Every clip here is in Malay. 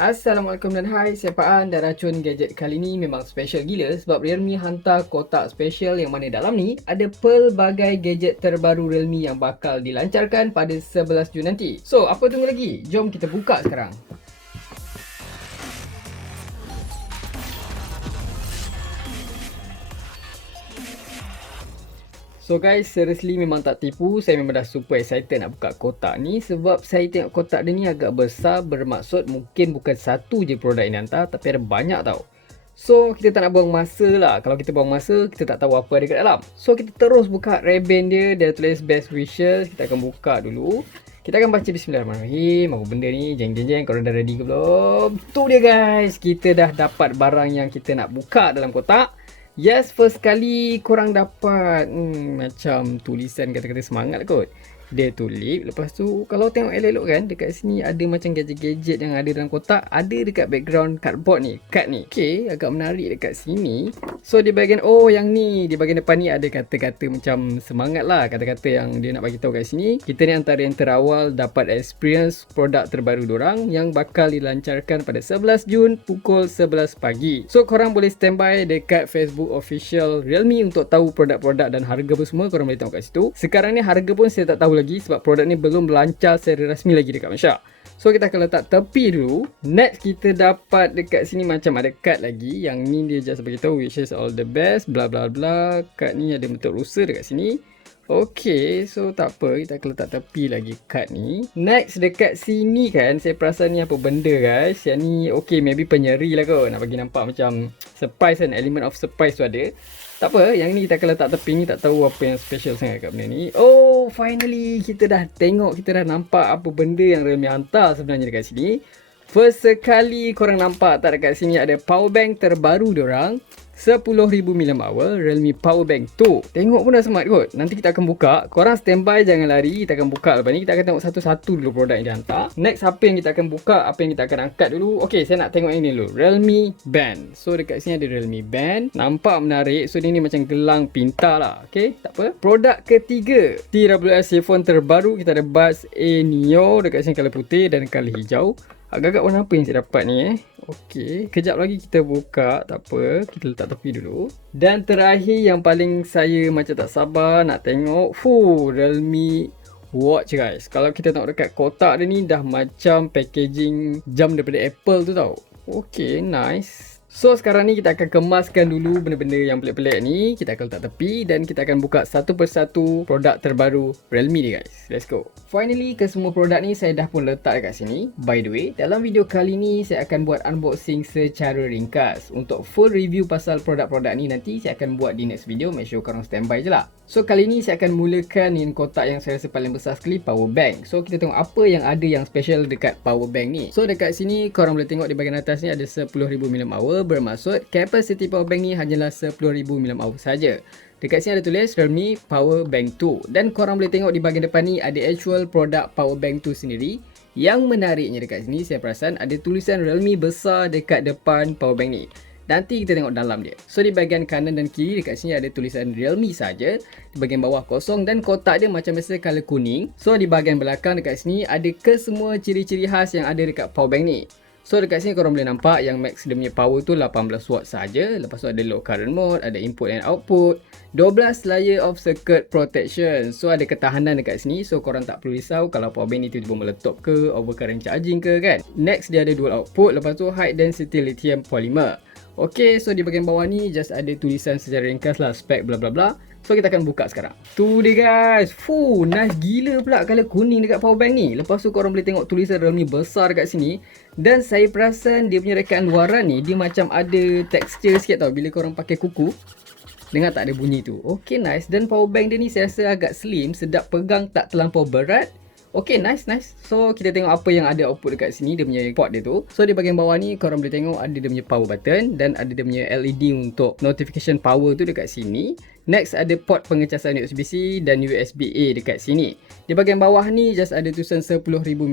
Assalamualaikum dan hai, saya Paan dan racun gadget kali ni memang special gila sebab Realme hantar kotak special yang mana dalam ni ada pelbagai gadget terbaru Realme yang bakal dilancarkan pada 11 Jun nanti. So, apa tunggu lagi? Jom kita buka sekarang. So guys, seriously memang tak tipu, saya memang dah super excited nak buka kotak ni sebab saya tengok kotak dia ni agak besar, bermaksud mungkin bukan satu je produk yang hantar tapi ada banyak tau. So kita tak nak buang masa lah, kalau kita buang masa kita tak tahu apa ada kat dalam. So kita terus buka wristband dia, dia tulis best wishes, kita akan buka dulu. Kita akan baca bismillahirrahmanirrahim, apa benda ni, jeng, korang dah ready ke belum? Tu dia guys, kita dah dapat barang yang kita nak buka dalam kotak. Yes, first kali korang dapat macam tulisan kata-kata semangat kot. Dia tulis, lepas tu kalau tengok elok-elok kan, dekat sini ada macam gadget-gadget yang ada dalam kotak. Ada dekat background cardboard ni, card ni. Okay, agak menarik dekat sini. So di bahagian, yang ni, di bahagian depan ni ada kata-kata macam semangat lah. Kata-kata yang dia nak bagi tahu kat sini. Kita ni antara yang terawal dapat experience produk terbaru dorang yang bakal dilancarkan pada 11 Jun pukul 11 pagi. So korang boleh standby dekat Facebook official Realme untuk tahu produk-produk dan harga pun semua korang boleh tengok kat situ. Sekarang ni harga pun saya tak tahu lagi sebab produk ni belum lancar secara rasmi lagi dekat Malaysia. So kita akan letak tepi dulu. Next kita dapat dekat sini macam ada kad lagi. Yang ni dia just beritahu wishes all the best bla bla bla. Kad ni ada bentuk rusa dekat sini. Okay, so tak apa, kita akan letak tepi lagi kad ni. Next dekat sini kan, saya perasan ni apa benda guys. Yang ni okay, maybe penyeri lah kot. Nak bagi nampak macam surprise kan, element of surprise tu ada. Tak apa, yang ni kita akan letak tepi ni, tak tahu apa yang special sangat kat benda ni. Oh, finally kita dah tengok, kita dah nampak apa benda yang Realme hantar sebenarnya dekat sini. First sekali korang nampak tak dekat sini ada power bank terbaru diorang. 10,000 mAh Realme Powerbank 2. Tengok pun dah smart kot. Nanti kita akan buka. Korang standby, jangan lari. Kita akan buka lepas ni. Kita akan tengok satu-satu dulu produk yang dia hantar. Next, apa yang kita akan buka, apa yang kita akan angkat dulu. Okay, saya nak tengok yang ni dulu. Realme Band. So dekat sini ada Realme Band. Nampak menarik. So dia ni macam gelang pintar lah. Okay, tak apa. Produk ketiga, TWS earphone terbaru. Kita ada Buds A Neo. Dekat sini colour putih dan colour hijau. Agak-agak warna apa yang saya dapat ni Okey, kejap lagi kita buka, tak apa, kita letak tepi dulu. Dan terakhir yang paling saya macam tak sabar nak tengok, Realme Watch guys. Kalau kita tengok dekat kotak dia ni dah macam packaging jam daripada Apple tu tau. Okey, nice. So sekarang ni kita akan kemaskan dulu benda-benda yang pelik-pelik ni. Kita akan letak tepi dan kita akan buka satu persatu produk terbaru Realme ni guys. Let's go. Finally, ke semua produk ni saya dah pun letak dekat sini. By the way, dalam video kali ni saya akan buat unboxing secara ringkas. Untuk full review pasal produk-produk ni nanti saya akan buat di next video. Make sure korang standby je lah. So kali ni saya akan mulakan dengan kotak yang saya rasa paling besar sekali, power bank. So kita tengok apa yang ada yang special dekat power bank ni. So dekat sini korang boleh tengok di bahagian atas ni ada 10,000 mAh, bermaksud capacity power bank ni hanyalah 10,000 mAh saja. Dekat sini ada tulis Realme Power Bank 2 dan korang boleh tengok di bahagian depan ni ada actual produk power bank tu sendiri. Yang menariknya dekat sini saya perasan ada tulisan Realme besar dekat depan power bank ni. Nanti kita tengok dalam dia. So di bahagian kanan dan kiri dekat sini ada tulisan Realme saja. Di bahagian bawah kosong dan kotak dia macam biasa color kuning. So di bahagian belakang dekat sini ada kesemua ciri-ciri khas yang ada dekat power bank ni. So dekat sini korang boleh nampak yang max dia punya power tu 18 watt saja. Lepas tu ada low current mode, ada input and output, 12 layer of circuit protection. So ada ketahanan dekat sini. So korang tak perlu risau kalau power bank ni tiba-tiba meletup ke, overcurrent charging ke kan. Next dia ada dual output, lepas tu high density lithium polymer. Okay, so di bahagian bawah ni just ada tulisan secara ringkas lah, spek bla bla bla. So kita akan buka sekarang. Tu dia guys. Nice gila pula color kuning dekat power bank ni. Lepas tu korang boleh tengok tulisan Realme besar dekat sini. Dan saya perasan dia punya rekaan luaran ni dia macam ada tekstur sikit tau bila korang pakai kuku. Dengar tak ada bunyi tu. Okay, nice. Dan power bank dia ni saya rasa agak slim, sedap pegang, tak terlampau berat. Okay, nice. So kita tengok apa yang ada output dekat sini, dia punya port dia tu. So di bahagian bawah ni korang boleh tengok ada dia punya power button dan ada dia punya LED untuk notification power tu dekat sini. Next ada port pengecasan USB-C dan USB-A dekat sini. Di bahagian bawah ni just ada tulisan 10,000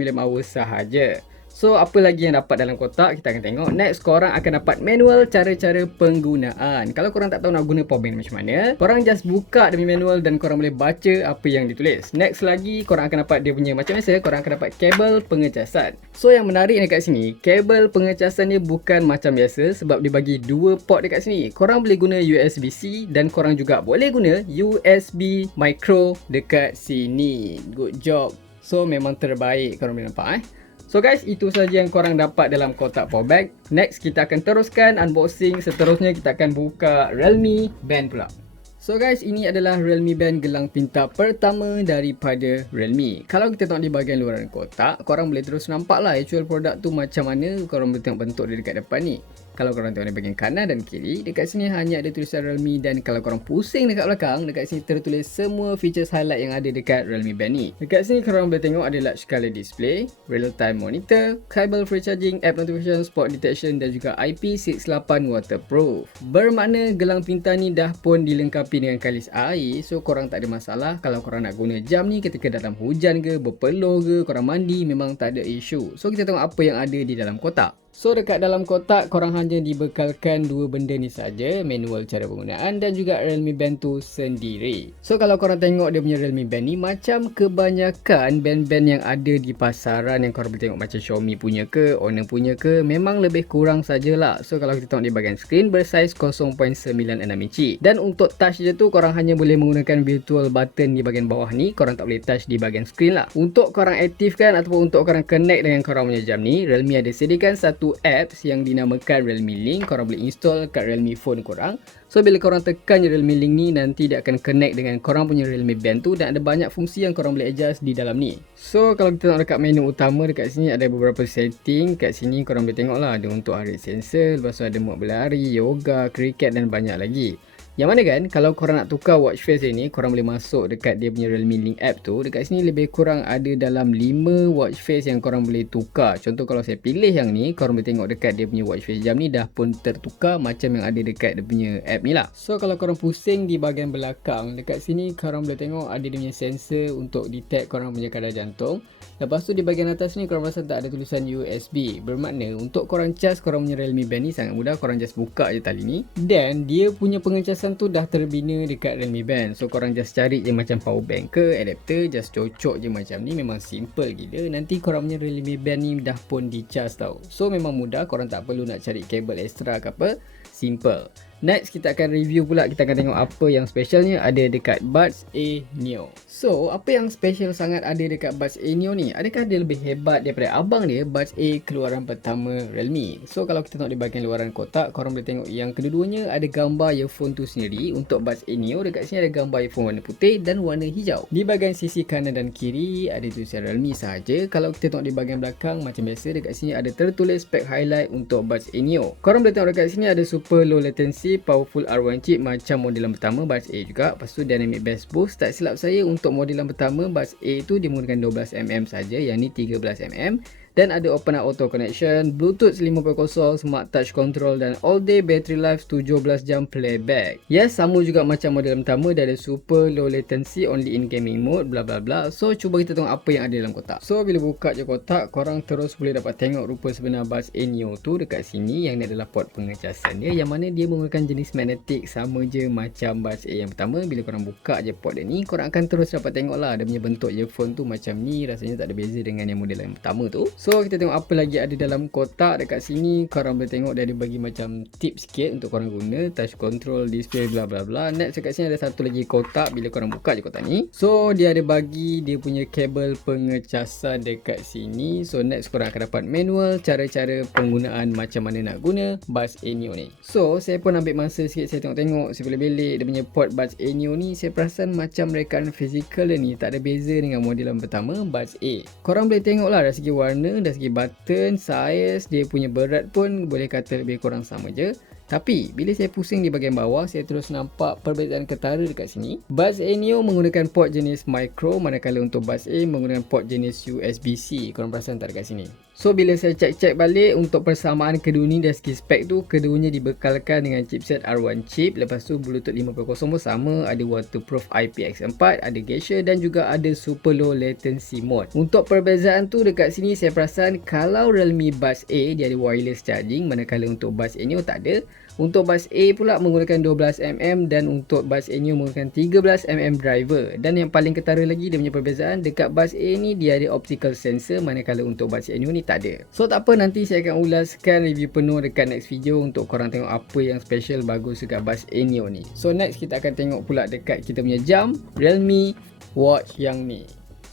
mAh sahaja. So apa lagi yang dapat dalam kotak, kita akan tengok. Next, korang akan dapat manual cara-cara penggunaan. Kalau korang tak tahu nak guna power bank macam mana, korang just buka demi manual dan korang boleh baca apa yang ditulis. Next lagi, korang akan dapat dia punya, macam biasa, korang akan dapat kabel pengecasan. So yang menarik dekat sini, kabel pengecasan dia bukan macam biasa sebab dia bagi dua port dekat sini. Korang boleh guna USB-C dan korang juga boleh guna USB micro dekat sini. Good job. So memang terbaik, korang boleh nampak So guys, itu saja yang korang dapat dalam kotak power bank. Next, kita akan teruskan unboxing. Seterusnya kita akan buka Realme Band pula. So guys, ini adalah Realme Band gelang pintar pertama daripada Realme. Kalau kita tengok di bahagian luaran kotak, korang boleh terus nampak lah actual produk tu macam mana. Korang boleh tengok bentuk dia dekat depan ni. Kalau korang tengok di bahagian kanan dan kiri, dekat sini hanya ada tulisan Realme, dan kalau korang pusing dekat belakang, dekat sini tertulis semua features highlight yang ada dekat Realme Band ni. Dekat sini korang boleh tengok ada large color display, real time monitor, cable free charging, app notification, spot detection dan juga IP68 waterproof. Bermakna gelang pintar ni dah pun dilengkapi dengan kalis air, so korang tak ada masalah kalau korang nak guna jam ni ketika dalam hujan ke, berpeluh ke, korang mandi, memang tak ada isu. So kita tengok apa yang ada di dalam kotak. So dekat dalam kotak korang hanya dibekalkan dua benda ni saja, manual cara penggunaan dan juga Realme Band tu sendiri. So kalau korang tengok dia punya Realme Band ni, macam kebanyakan band-band yang ada di pasaran yang korang boleh tengok macam Xiaomi punya ke, Honor punya ke, memang lebih kurang sajalah. So kalau kita tengok di bahagian screen bersaiz 0.96 inci. Dan untuk touch je tu korang hanya boleh menggunakan virtual button di bahagian bawah ni, korang tak boleh touch di bahagian screen lah. Untuk korang aktifkan ataupun untuk korang connect dengan korang punya jam ni, Realme ada sediakan satu apps yang dinamakan Realme Link. Korang boleh install kat Realme phone korang. So bila korang tekan je Realme Link ni, nanti dia akan connect dengan korang punya Realme Band tu, dan ada banyak fungsi yang korang boleh adjust di dalam ni. So kalau kita tengok dekat menu utama, dekat sini ada beberapa setting. Kat sini korang boleh tengok lah, ada untuk heart rate sensor, lepas tu ada mode berlari, yoga, cricket dan banyak lagi. Yang mana kan, kalau korang nak tukar watch face ni, korang boleh masuk dekat dia punya Realme Link app tu. Dekat sini lebih kurang ada dalam 5 watch face yang korang boleh tukar. Contoh kalau saya pilih yang ni, korang boleh tengok dekat dia punya watch face jam ni dah pun tertukar macam yang ada dekat dia punya app ni lah. So kalau korang pusing di bahagian belakang, dekat sini korang boleh tengok ada dia punya sensor untuk detect korang punya kadar jantung. Lepas tu di bahagian atas ni korang rasa tak ada tulisan USB. Bermakna untuk korang cas korang punya Realme Band ni sangat mudah. Korang just buka je tali ni, dan dia punya pengecasan tu dah terbina dekat Realme Band. So korang just cari je macam power bank ke, adapter, just cocok je macam ni. Memang simple gila. Nanti korang punya Realme Band ni dah pun dicas tau. So memang mudah, korang tak perlu nak cari kabel extra ke apa. Simple. Next, kita akan review pula. Kita akan tengok apa yang specialnya ada dekat Buds A Neo. So, apa yang special sangat ada dekat Buds A Neo ni? Adakah dia lebih hebat daripada abang dia, Buds A keluaran pertama Realme? So, kalau kita tengok di bahagian luaran kotak, korang boleh tengok yang kedua-duanya ada gambar earphone tu sendiri. Untuk Buds A Neo, dekat sini ada gambar earphone warna putih dan warna hijau. Di bahagian sisi kanan dan kiri, ada tulisan Realme sahaja. Kalau kita tengok di bahagian belakang, macam biasa, dekat sini ada tertulis spek highlight untuk Buds A Neo. Korang boleh tengok dekat sini ada super low latency powerful R1 chip macam modelan pertama Buds A juga. Lepas tu dynamic bass boost, tak silap saya untuk modelan pertama Buds A tu dia menggunakan 12mm saja, yang ni 13mm. Dan ada open up auto connection, Bluetooth 5.0, smart touch control dan all day battery life 17 jam playback. Yes, sama juga macam model pertama, dia ada super low latency only in gaming mode bla bla bla. So cuba kita tengok apa yang ada dalam kotak. So bila buka je kotak, korang terus boleh dapat tengok rupa sebenar Buds A Neo tu dekat sini. Yang ni adalah port pengecasan dia, yang mana dia menggunakan jenis magnetik sama je macam Buds A yang pertama. Bila korang buka je port dia ni, korang akan terus dapat tengok lah dia punya bentuk earphone tu macam ni. Rasanya tak ada beza dengan yang model yang pertama tu. So kita tengok apa lagi ada dalam kotak. Dekat sini korang boleh tengok dia ada bagi macam tips sikit untuk korang guna, touch control, display bla bla bla. Next dekat sini ada satu lagi kotak. Bila korang buka je kotak ni, so dia ada bagi dia punya kabel pengecasan dekat sini. So next korang akan dapat manual cara-cara penggunaan macam mana nak guna Buds A Neo ni. So saya pun ambil masa sikit, saya tengok-tengok, saya belik-belik dia punya port Buds A Neo ni. Saya perasan macam rekaan fizikal dia ni tak ada beza dengan modelan pertama Buds A. Korang boleh tengok lah dari segi warna, dari segi button, saiz, dia punya berat pun boleh kata lebih kurang sama je. Tapi bila saya pusing di bahagian bawah, saya terus nampak perbezaan ketara dekat sini. Buds A Neo menggunakan port jenis micro, manakala untuk Buds A menggunakan port jenis USB-C. Korang perasan tak dekat sini? So bila saya cek-cek balik untuk persamaan kedua ni dari segi spek tu, keduanya dibekalkan dengan chipset R1 chip. Lepas tu Bluetooth 5.0 pun sama, ada waterproof IPX4, ada Geisha dan juga ada super low latency mode. Untuk perbezaan tu dekat sini saya perasan kalau Realme Buds A dia ada wireless charging, manakala untuk Buds Neo tak ada. Untuk Buds A pula menggunakan 12mm dan untuk Buds Neo menggunakan 13mm driver. Dan yang paling ketara lagi dia punya perbezaan, dekat Buds A ni dia ada optical sensor, manakala untuk Buds Neo ni tak ada. So tak apa, nanti saya akan ulaskan review penuh dekat next video untuk korang tengok apa yang special bagus dekat Buds Neo ni. So next kita akan tengok pula dekat kita punya jam Realme Watch yang ni.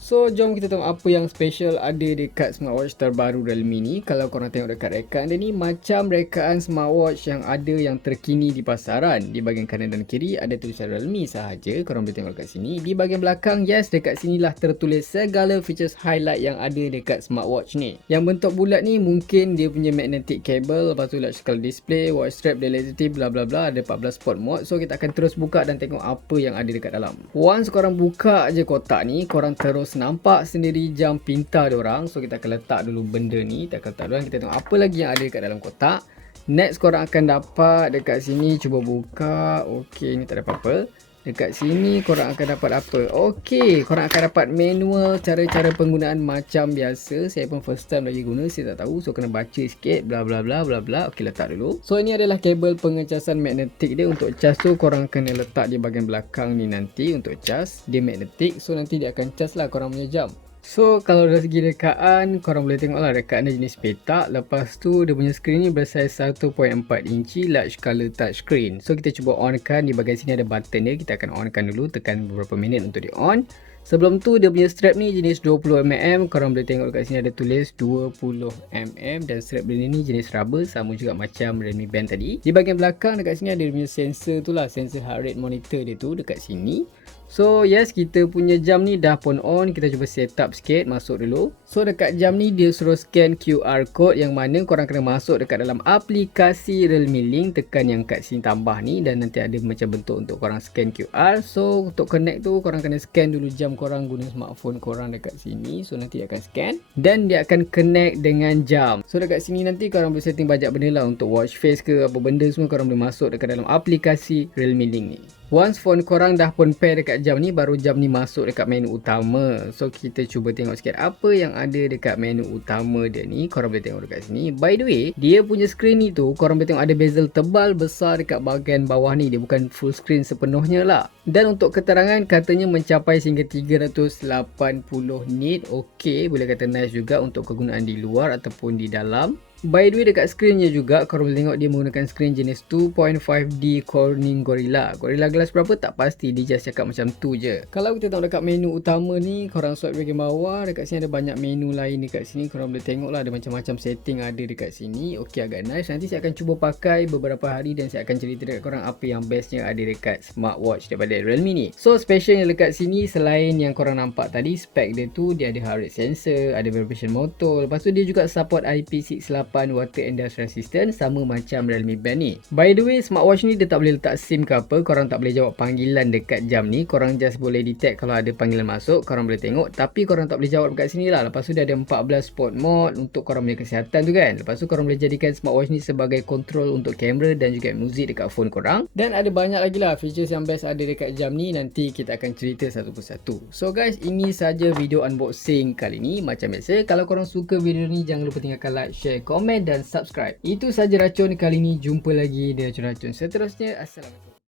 So jom kita tengok apa yang special ada dekat smartwatch terbaru Realme ni. Kalau korang tengok dekat rekaan dia ni, macam rekaan smartwatch yang ada yang terkini di pasaran. Di bahagian kanan dan kiri ada tulisan Realme sahaja, korang boleh tengok dekat sini. Di bahagian belakang, yes, dekat sinilah tertulis segala features highlight yang ada dekat smartwatch ni. Yang bentuk bulat ni mungkin dia punya magnetic cable, lepas tu large scale display, watch strap, delay bla bla bla, ada 14 port mode. So kita akan terus buka dan tengok apa yang ada dekat dalam. Once korang buka je kotak ni, korang terus nampak sendiri jam pintar diorang. So kita akan letak dulu benda ni, kita akan letak dulu, kita tengok apa lagi yang ada dekat dalam kotak. Next korang akan dapat dekat sini, cuba buka. Okey, ni tak ada apa-apa. Dekat sini korang akan dapat apa? Okey, korang akan dapat manual cara-cara penggunaan macam biasa. Saya pun first time lagi guna, saya tak tahu. So kena baca sikit, bla bla bla bla bla. Okey, letak dulu. So ini adalah kabel pengecasan magnetik dia. Untuk cas tu korang kena letak di bahagian belakang ni nanti untuk cas. Dia magnetik, so nanti dia akan cas lah korang punya jam. So kalau dari segi rekaan, korang boleh tengok lah rekaan dia jenis petak. Lepas tu dia punya screen ni bersaiz 1.4 inci large color touch screen. So kita cuba on kan, di bahagian sini ada button dia. Kita akan on kan dulu, tekan beberapa minit untuk di on. Sebelum tu dia punya strap ni jenis 20mm. Korang boleh tengok dekat sini ada tulis 20mm. Dan strap benda ni jenis rubber, sama juga macam Realme Band tadi. Di bahagian belakang dekat sini ada dia punya sensor tu lah, sensor heart rate monitor dia tu dekat sini. So yes, kita punya jam ni dah pun on. Kita cuba set up sikit, masuk dulu. So dekat jam ni dia suruh scan QR code, yang mana korang kena masuk dekat dalam aplikasi Realme Link. Tekan yang kat sini tambah ni dan nanti ada macam bentuk untuk korang scan QR. So untuk connect tu korang kena scan dulu jam korang guna smartphone korang dekat sini. So nanti dia akan scan dan dia akan connect dengan jam. So dekat sini nanti korang boleh setting banyak benda lah, untuk watch face ke apa benda semua korang boleh masuk dekat dalam aplikasi Realme Link ni. Once phone korang dah pun pair dekat jam ni, baru jam ni masuk dekat menu utama. So kita cuba tengok sikit apa yang ada dekat menu utama dia ni. Korang boleh tengok dekat sini. By the way, dia punya screen ni tu korang boleh tengok ada bezel tebal besar dekat bahagian bawah ni. Dia bukan full screen sepenuhnya lah. Dan untuk keterangan katanya mencapai sehingga 380 nit. Okey, boleh kata nice juga untuk kegunaan di luar ataupun di dalam. By the way, dekat screennya juga korang boleh tengok dia menggunakan screen jenis 2.5D Corning Gorilla. Gorilla Glass berapa tak pasti, dia just cakap macam tu je. Kalau kita tengok dekat menu utama ni, korang swipe bahagian bawah, dekat sini ada banyak menu lain dekat sini. Korang boleh tengok lah, ada macam-macam setting ada dekat sini. Okey, agak nice. Nanti saya akan cuba pakai beberapa hari dan saya akan cerita dekat korang apa yang bestnya ada dekat smartwatch daripada Realme ni. So specialnya dekat sini, selain yang korang nampak tadi, spek dia tu dia ada heart rate sensor, ada vibration motor. Lepas tu dia juga support IP68 water and dust resistant, sama macam Realme Band ni. By the way, smartwatch ni dia tak boleh letak SIM ke apa. Korang tak boleh jawab panggilan dekat jam ni. Korang just boleh detect kalau ada panggilan masuk, korang boleh tengok. Tapi korang tak boleh jawab dekat sini lah. Lepas tu dia ada 14 sport mode untuk korang punya kesihatan tu kan. Lepas tu korang boleh jadikan smartwatch ni sebagai control untuk kamera dan juga muzik dekat phone korang. Dan ada banyak lagi lah features yang best ada dekat jam ni. Nanti kita akan cerita satu persatu. So guys, ini saja video unboxing kali ni. Macam biasa, kalau korang suka video ni, jangan lupa tinggalkan like, share, komen dan subscribe. Itu saja racun kali ni. Jumpa lagi di racun-racun seterusnya. Assalamualaikum.